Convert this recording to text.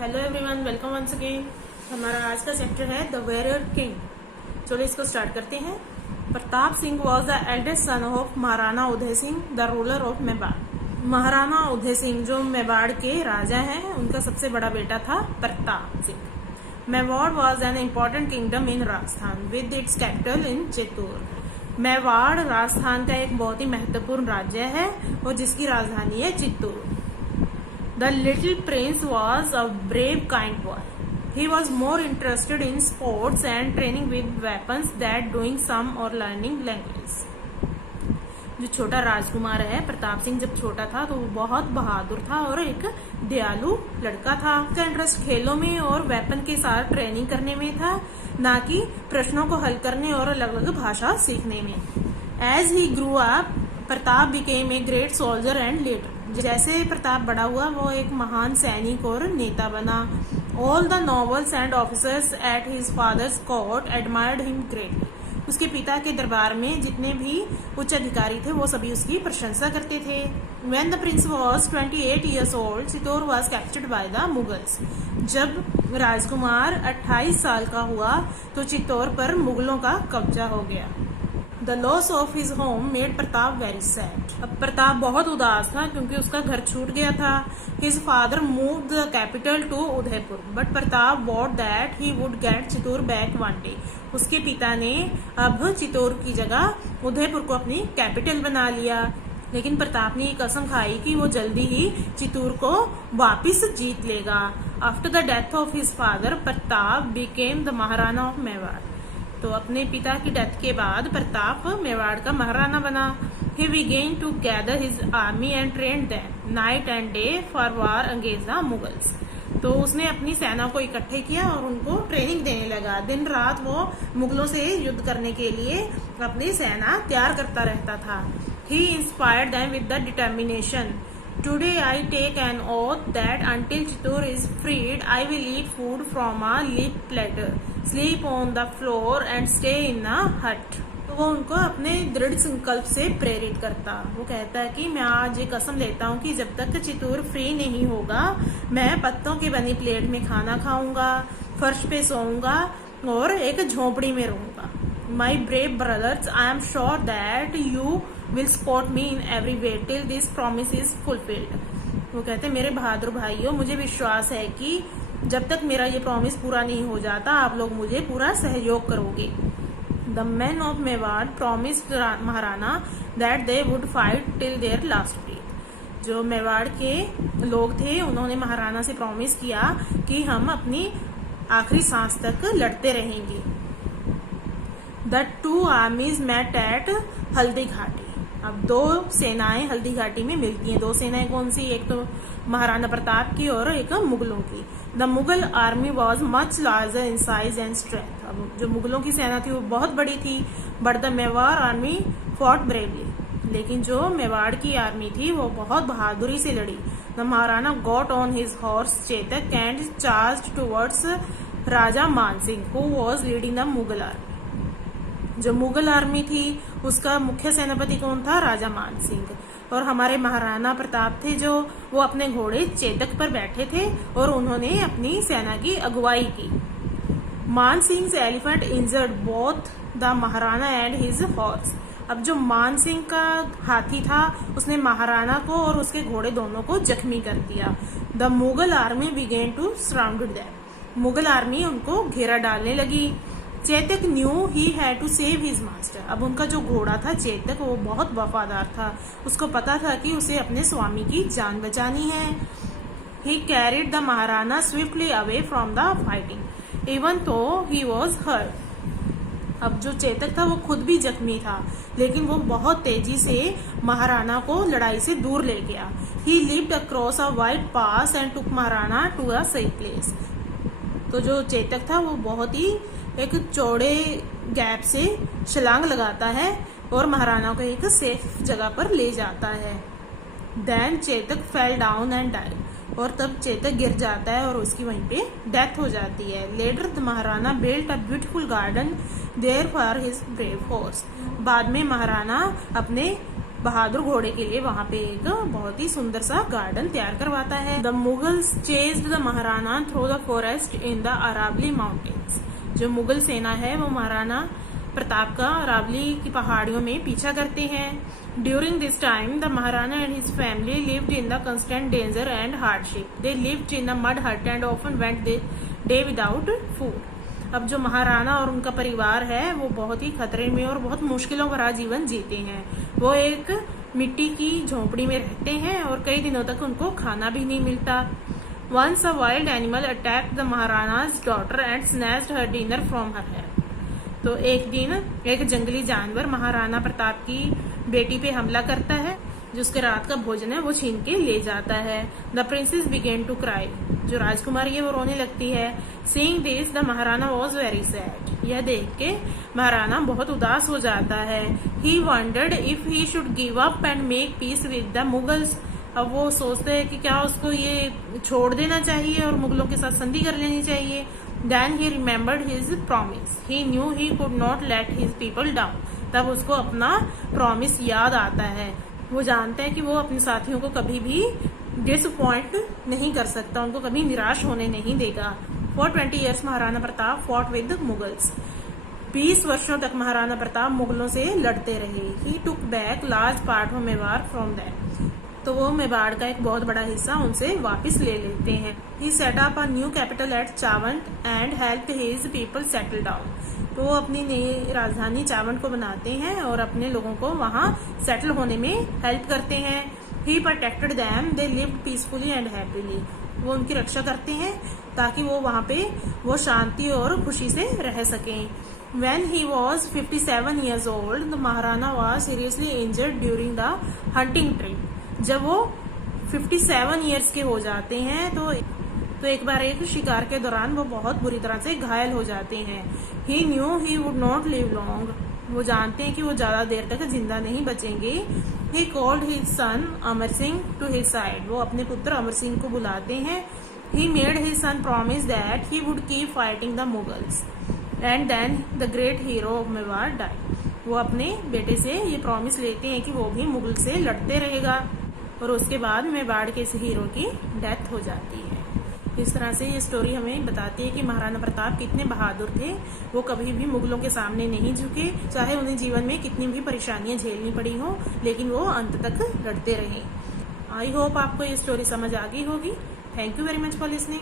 Hello everyone, welcome once again. हमारा आज का चैप्टर है द वेरियर किंग। चलो इसको स्टार्ट करते हैं। Pratap Singh was the eldest son of Maharana Udai Singh the ruler of Mewar. Maharana Udai Singh जो मेवाड़ के राजा हैं, उनका सबसे बड़ा बेटा था Pratap Singh. Mewar was an important kingdom in Rajasthan with its capital in Chittor. Mewar Rajasthan का एक बहुत ही महत्वपूर्ण राज्य है और जिसकी राजधानी है Chittor. The little prince was a brave, kind boy. He was more interested in sports and training with weapons than doing sum or learning language. जो छोटा राजकुमार है प्रताप सिंह, जब छोटा था तो वो बहुत बहादुर था और एक दयालु लड़का था। उसका इंटरेस्ट खेलों में और वेपन के साथ ट्रेनिंग करने में था, ना कि प्रश्नों को हल करने और अलग अलग भाषा सीखने में। As he grew up, Pratap became a great soldier and leader. जैसे प्रताप बड़ा हुआ वो एक महान सैनिक और नेता बना। All the nobles and officers at his father's court admired him greatly. उसके पिता के दरबार में जितने भी उच्च अधिकारी थे वो सभी उसकी प्रशंसा करते थे। When the prince was 28 years old, Chittor was captured by the Mughals. जब राजकुमार 28 साल का हुआ तो चित्तौर पर मुगलों का कब्जा हो गया। The loss of his home made Pratap very sad. अब प्रताप बहुत उदास था क्योंकि उसका घर छूट गया था। His father moved the capital to Udaipur, but Pratap vowed that he would get Chittor back one day. उसके पिता ने अब चित्तौर की जगह उदयपुर को अपनी कैपिटल बना लिया, लेकिन प्रताप ने एक कसम खाई कि वो जल्दी ही चित्तौर को वापिस जीत लेगा। After the death of his father, Pratap became the Maharana of Mewar. तो अपने पिता की डेथ के बाद प्रताप मेवाड़ का महाराणा बना। He began to gather his army and trained them night and day for war against the Mughals. तो उसने अपनी सेना को इकट्ठे किया और उनको ट्रेनिंग देने लगा। दिन रात वो मुगलों से युद्ध करने के लिए अपनी सेना तैयार करता रहता था। He inspired them with the determination. Today I take an oath that until Chittor is freed, I will eat food from a leaf platter, sleep on the floor and stay in a hut. तो वो उनको अपने दृढ़ संकल्प से प्रेरित करता। वो कहता है कि मैं आज ये कसम लेता हूँ कि जब तक चित्तौर फ्री नहीं होगा मैं पत्तों की बनी प्लेट में खाना खाऊंगा, फर्श पे सोऊंगा और एक झोपड़ी में रहूंगा। My brave brothers, I am sure that you will support me in every way till this promise is fulfilled. वो कहते हैं मेरे बहादुर भाइयों, मुझे विश्वास है कि जब तक मेरा ये प्रॉमिस पूरा नहीं हो जाता आप लोग मुझे पूरा सहयोग करोगे। The men of Mewar promised Maharana that they would fight till their last breath. जो मेवाड़ के लोग थे उन्होंने महाराणा से प्रॉमिस किया कि हम अपनी आखिरी सांस तक लड़ते रहेंगे। The two armies met at Haldi Ghati. अब दो सेनाएं हल्दी घाटी में मिलती हैं। दो सेनाएं कौन सी? एक तो महाराणा प्रताप की और एक मुगलों की। The Mughal army was much larger in size and strength. अब जो मुगलों की सेना थी वो बहुत बड़ी थी, but the Mewar army fought bravely. लेकिन जो मेवाड़ की आर्मी थी वो बहुत बहादुरी से लड़ी। The Maharana got on his horse Chetak and charge towards Raja Mansingh who was leading the Mughal army. जो मुगल आर्मी थी उसका मुख्य सेनापति कौन था? राजा मानसिंह। और हमारे महाराणा प्रताप थे जो वो अपने घोड़े चेतक पर बैठे थे और उन्होंने अपनी सेना की अगुवाई की। Mansingh elephant injured both the Maharana and his horse. अब जो मानसिंह का हाथी था उसने महाराणा को और उसके घोड़े दोनों को जख्मी कर दिया। The Mughal army began to surrounded them. Mughal army उनको घेरा डालने लगी। Chetak knew he had to save his master. अब उनका जो घोड़ा था चेतक वो बहुत वफादार था, उसको पता था कि उसे अपने स्वामी की जान बचानी है। ही carried the Maharana swiftly away from the fighting even तो ही वॉज हर्ट। अब जो चेतक था वो खुद भी जख्मी था, लेकिन वो बहुत तेजी से महाराणा को लड़ाई से दूर ले गया। He leaped across a wide pass and took Maharana to a safe place. तो जो चेतक था वो बहुत ही एक चौड़े गैप से छलांग लगाता है और महाराणा को एक सेफ जगह पर ले जाता है। देन Chetak fell down and died. और तब चेतक गिर जाता है और उसकी वहीं पे डेथ हो जाती है। Later the Maharana built a beautiful garden there for his brave horse. बाद में महाराणा अपने बहादुर घोड़े के लिए वहां पे एक बहुत ही सुंदर सा गार्डन तैयार करवाता है। The Mughals chased the Maharana through the forest in the Aravalli mountains. जो मुगल सेना है वो महाराणा प्रताप का अरावली की पहाड़ियों में पीछा करते हैं। During this time the Maharana and his family lived in the constant danger and hardship. They lived in a mud hut and often went day without food. अब जो महाराणा और उनका परिवार है वो बहुत ही खतरे में और बहुत मुश्किलों भरा जीवन जीते हैं। वो एक मिट्टी की झोपड़ी में रहते हैं और कई दिनों तक उनको खाना भी नहीं मिलता। Once a wild animal attacked the Maharanas daughter and snatched her dinner from her hand। तो एक दिन एक जंगली जानवर महाराणा प्रताप की बेटी पे हमला करता है, जो उसके रात का भोजन है वो छीन के ले जाता है। The princess began to cry. जो राजकुमारी है वो रोने लगती है। Seeing this the Maharana was very sad. यह देख के महाराणा बहुत उदास हो जाता है। He wondered if he should give up and make peace with the Mughals. अब वो सोचते हैं कि क्या उसको ये छोड़ देना चाहिए और मुगलों के साथ संधि कर लेनी चाहिए। Then he remembered his promise. He knew he could not let his people down. तब उसको अपना प्रॉमिस याद आता है। वो जानते हैं कि वो अपने साथियों को कभी भी डिसअपॉइंट नहीं कर सकता, उनको कभी निराश होने नहीं देगा। For 20 years Maharana Pratap fought with Mughals. 20 वर्षों तक महाराणा प्रताप मुगलों से लड़ते रहे। He took back large part of Mewar from them. तो वो मेवाड़ का एक बहुत बड़ा हिस्सा उनसे वापस ले लेते हैं। He set up a new capital at Chavand and helped his people settle down. तो वो अपनी नई राजधानी चावंट को बनाते हैं और अपने लोगों को वहां सेटल होने में हेल्प करते हैं। He protected them, they lived peacefully and happily. वो उनकी रक्षा करते हैं ताकि वो वहां पे वो शांति और खुशी से रह सकें। When he was 57 years old, the Maharana was seriously injured during the hunting trip। जब वो 57 ईयर्स के हो जाते हैं तो एक बार एक शिकार के दौरान वो बहुत बुरी तरह से घायल हो जाते हैं। He knew he would not live long. वो जानते हैं कि वो ज्यादा देर तक जिंदा नहीं बचेंगे। He called his son Amar Singh to his side. वो अपने पुत्र अमर सिंह को बुलाते हैं। He made his son promise that he would keep fighting the Mughals and then the great hero of Mewar die. वो अपने बेटे से ये प्रॉमिस लेते हैं कि वो भी मुगल से लड़ते रहेगा और उसके बाद मेवाड़ के इस हीरो की डेथ हो जाती है। इस तरह से ये स्टोरी हमें बताती है कि महाराणा प्रताप कितने बहादुर थे। वो कभी भी मुगलों के सामने नहीं झुके, चाहे उन्हें जीवन में कितनी भी परेशानियां झेलनी पड़ी हो, लेकिन वो अंत तक लड़ते रहे। आई होप आपको ये स्टोरी समझ आ गई होगी। Thank you very much for listening.